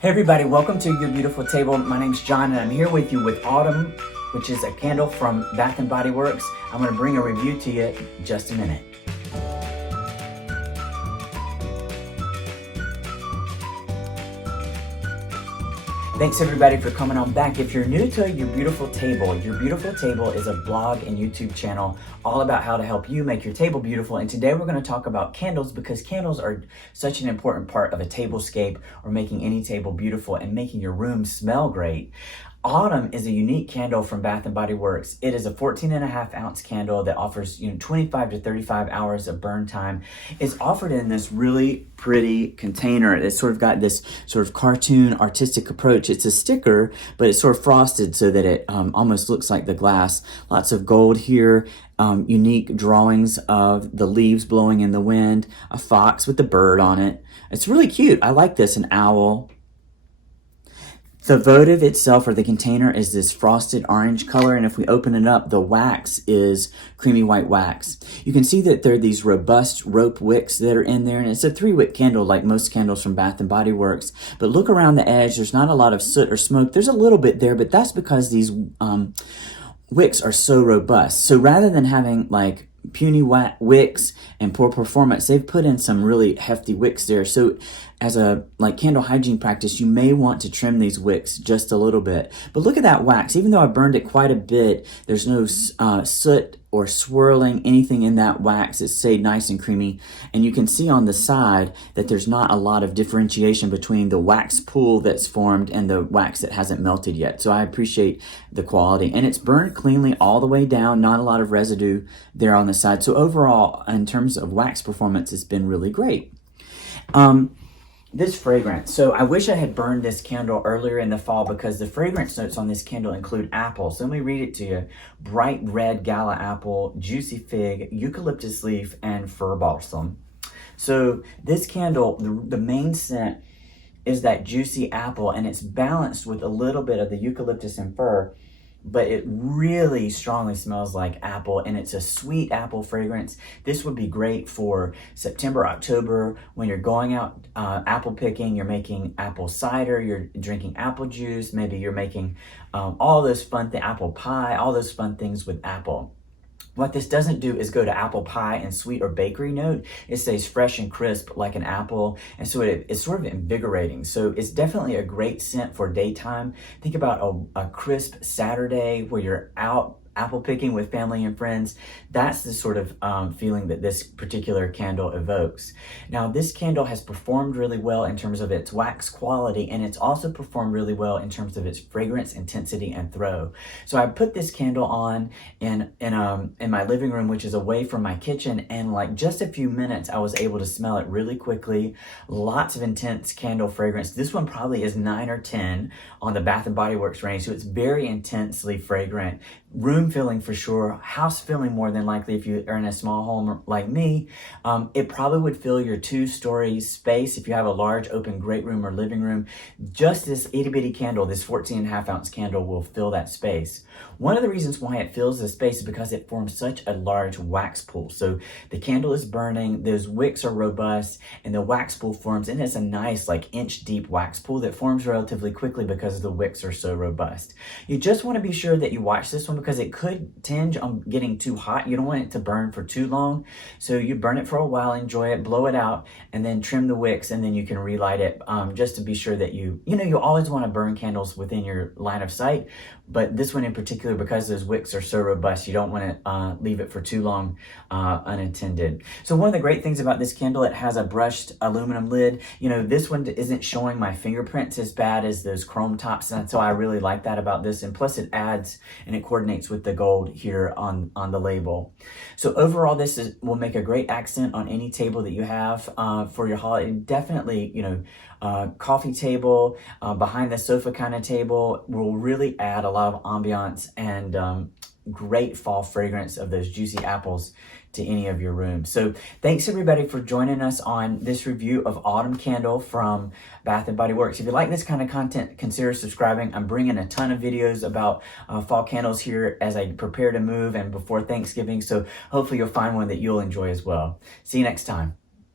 Hey everybody, welcome to Your Beautiful Table. My name's John and I'm here with you with Autumn, which is a candle from Bath & Body Works. I'm going to bring a review to you in just a minute. Thanks everybody for coming on back. If you're new to Your Beautiful Table is a blog and YouTube channel all about how to help you make your table beautiful. And today we're going to talk about candles because candles are such an important part of a tablescape or making any table beautiful and making your room smell great. Autumn is a unique candle from Bath & Body Works. It is a 14.5 ounce candle that offers 25 to 35 hours of burn time. It's offered in this really pretty container. It's sort of got this sort of cartoon artistic approach. It's a sticker, but it's sort of frosted so that it almost looks like the glass. Lots of gold here. Unique drawings of the leaves blowing in the wind, a fox with a bird on it. It's really cute. I like this, an owl. The votive itself, or the container, is this frosted orange color, and if we open it up, the wax is creamy white wax. You can see that there are these robust rope wicks that are in there, and it's a 3-wick candle like most candles from Bath & Body Works. But look around the edge, there's not a lot of soot or smoke. There's a little bit there, but that's because these wicks are so robust. So rather than having like puny wicks and poor performance, they've put in some really hefty wicks there. So as a candle hygiene practice, you may want to trim these wicks just a little bit. But look at that wax. Even though I burned it quite a bit, there's no soot or swirling, anything in that wax. It's stayed nice and creamy. And you can see on the side that there's not a lot of differentiation between the wax pool that's formed and the wax that hasn't melted yet. So I appreciate the quality. And it's burned cleanly all the way down, not a lot of residue there on the side. So overall, in terms of wax performance, it's been really great. This fragrance. So I wish I had burned this candle earlier in the fall because the fragrance notes on this candle include apple. So let me read it to you. Bright red gala apple, juicy fig, eucalyptus leaf, and fir balsam. So this candle, the main scent is that juicy apple, and it's balanced with a little bit of the eucalyptus and fir, but it really strongly smells like apple, and it's a sweet apple fragrance. This would be great for September, October, when you're going out apple picking, you're making apple cider, you're drinking apple juice, maybe you're making all those fun things, apple pie, all those fun things with apple. What this doesn't do is go to apple pie and sweet or bakery note. It stays fresh and crisp like an apple, and so it's sort of invigorating. So it's definitely a great scent for daytime. Think about a crisp Saturday where you're out apple picking with family and friends. That's the sort of feeling that this particular candle evokes. Now, this candle has performed really well in terms of its wax quality, and it's also performed really well in terms of its fragrance, intensity, and throw. So I put this candle on in my living room, which is away from my kitchen, and like just a few minutes, I was able to smell it really quickly. Lots of intense candle fragrance. This one probably is 9 or 10 on the Bath & Body Works range, so it's very intensely fragrant. Room filling for sure, house filling more than likely if you are in a small home like me. It probably would fill your 2-story space if you have a large open great room or living room. Just this itty bitty candle, this 14.5 ounce candle, will fill that space. One of the reasons why it fills the space is because it forms such a large wax pool. So the candle is burning, those wicks are robust, and the wax pool forms, and it's a nice inch deep wax pool that forms relatively quickly because the wicks are so robust. You just want to be sure that you watch this one because it could tinge on getting too hot. You don't want it to burn for too long. So you burn it for a while, enjoy it, blow it out, and then trim the wicks, and then you can relight it just to be sure that you always want to burn candles within your line of sight. But this one in particular, because those wicks are so robust, you don't want to leave it for too long unattended. So one of the great things about this candle, it has a brushed aluminum lid. This one isn't showing my fingerprints as bad as those chrome tops, and so I really like that about this. And plus it adds and it coordinates with the gold here on the label. So overall, this will make a great accent on any table that you have for your holiday. Definitely, coffee table, behind the sofa kind of table will really add a lot of ambiance and great fall fragrance of those juicy apples to any of your rooms. So thanks everybody for joining us on this review of Autumn Candle from Bath & Body Works. If you like this kind of content, consider subscribing. I'm bringing a ton of videos about fall candles here as I prepare to move and before Thanksgiving. So hopefully you'll find one that you'll enjoy as well. See you next time.